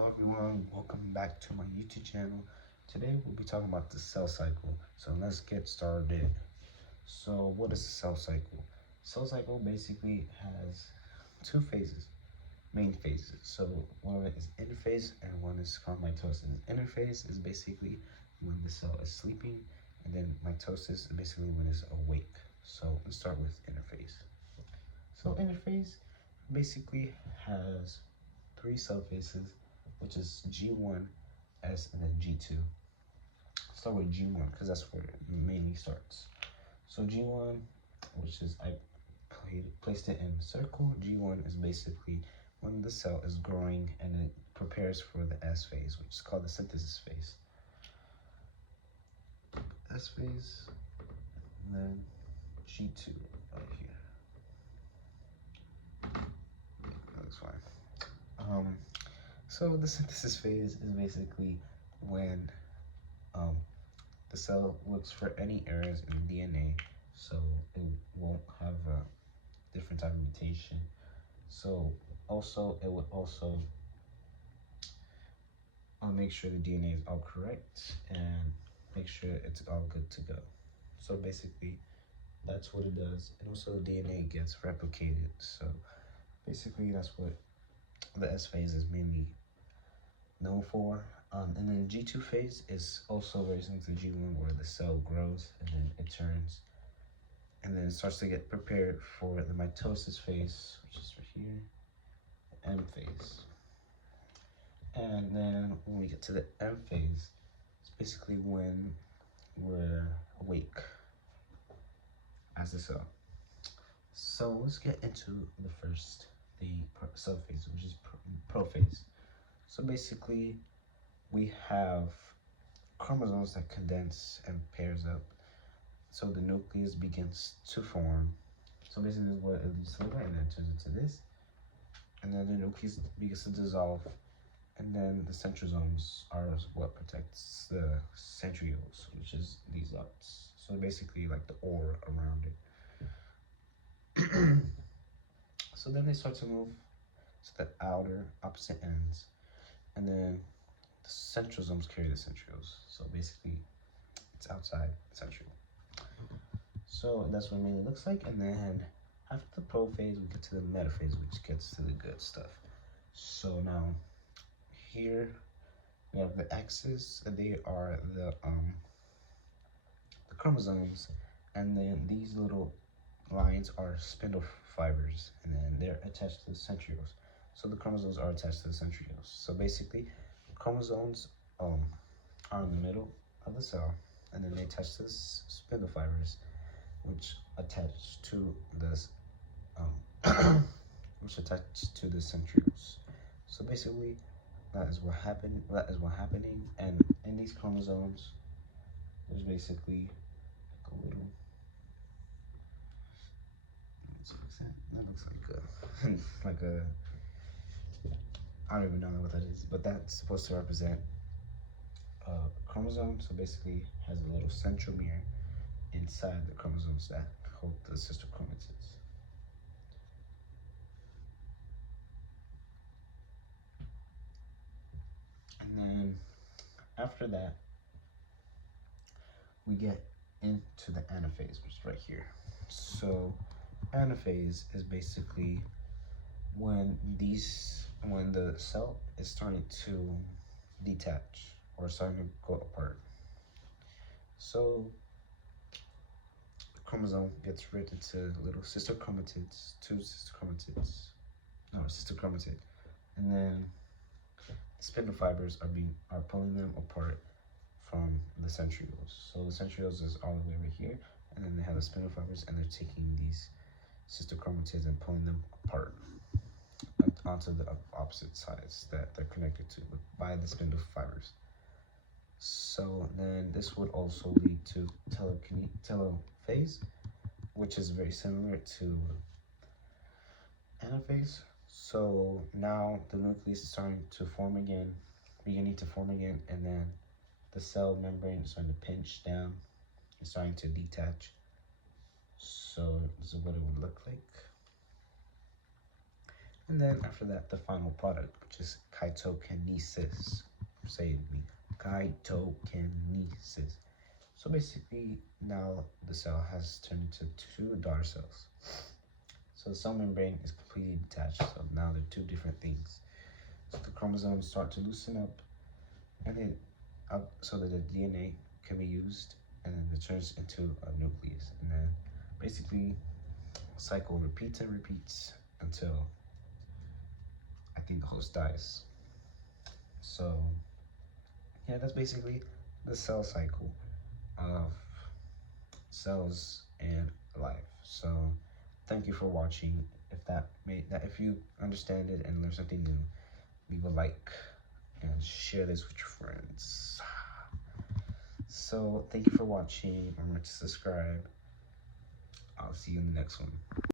Hello everyone, welcome back to my YouTube channel. Today we'll be talking about the cell cycle. So let's get started. So what is the cell cycle? Cell cycle basically has two phases, main phases. So one is interphase and one is called mitosis. Interphase is basically when the cell is sleeping, and then mitosis is basically when it's awake. So let's start with interphase. So interphase basically has three cell phases, which is G1, S, and then G2. Start with G1 because that's where it mainly starts. So G1, which is I placed it in a circle. G1 is basically when the cell is growing and it prepares for the S phase, which is called the synthesis phase. S phase, and then G2 right here. That looks fine. So the synthesis phase is basically when the cell looks for any errors in the DNA, so it won't have a different type of mutation. So also it would also make sure the DNA is all correct and make sure it's all good to go. So basically that's what it does, and also the DNA gets replicated. So basically that's what the S phase is mainly known for. And then G2 phase is also very similar to G1, where the cell grows and then it turns, and then it starts to get prepared for the mitosis phase, which is right here, M phase. And then when we get to the M phase, it's basically when we're awake as a cell. So let's get into the cell phase, which is prophase. So basically, we have chromosomes that condense and pairs up. So the nucleus begins to form. So basically, this is what it leads to look like, and then it turns into this. And then the nucleus begins to dissolve. And then the centrosomes are what protects the centrioles, which is these dots. So basically, like the aura around it. So then they start to move to the outer opposite ends, and then the centrosomes carry the centrioles. So basically, it's outside centriole. So that's what it mainly looks like. And then after the prophase, we get to the metaphase, which gets to the good stuff. So now here we have the X's, and they are the chromosomes, and then these little lines are spindle fibers, and then they're attached to the centrioles. So the chromosomes are attached to the centrioles. So basically, chromosomes are in the middle of the cell, and then they attach to the spindle fibers, which attach to this, which attach to the centrioles. So basically, that is what happening, and in these chromosomes, there's basically like a little. That looks like a I don't even know what that is, but that's supposed to represent a chromosome. So basically, has a little centromere inside the chromosomes that hold the sister chromatids. And then after that, we get into the anaphase, which is right here. So anaphase is basically when the cell is starting to detach or starting to go apart. So the chromosome gets written into little sister chromatids, sister chromatid, and then the spindle fibers are pulling them apart from the centrioles. So the centrioles is all the way over here, and then they have the spindle fibers, and they're taking these sister chromatids and pulling them apart onto the opposite sides that they're connected to by the spindle fibers. So then this would also lead to telophase, which is very similar to anaphase. So now the nucleus is starting to form again, beginning to form again, and then the cell membrane is starting to pinch down, it's starting to detach. So this is what it would look like. And then after that, the final product, which is Chitokinesis. Say it with me. Chitokinesis. So basically, now the cell has turned into two daughter cells. So the cell membrane is completely detached. So now they're two different things. So the chromosomes start to loosen up, and it up so that the DNA can be used, and then it turns into a nucleus, and then basically cycle repeats and repeats until I think the host dies. So yeah, that's basically the cell cycle of cells and life. So thank you for watching. If you understand it and learn something new, leave a like and share this with your friends. So thank you for watching. Remember to subscribe. I'll see you in the next one.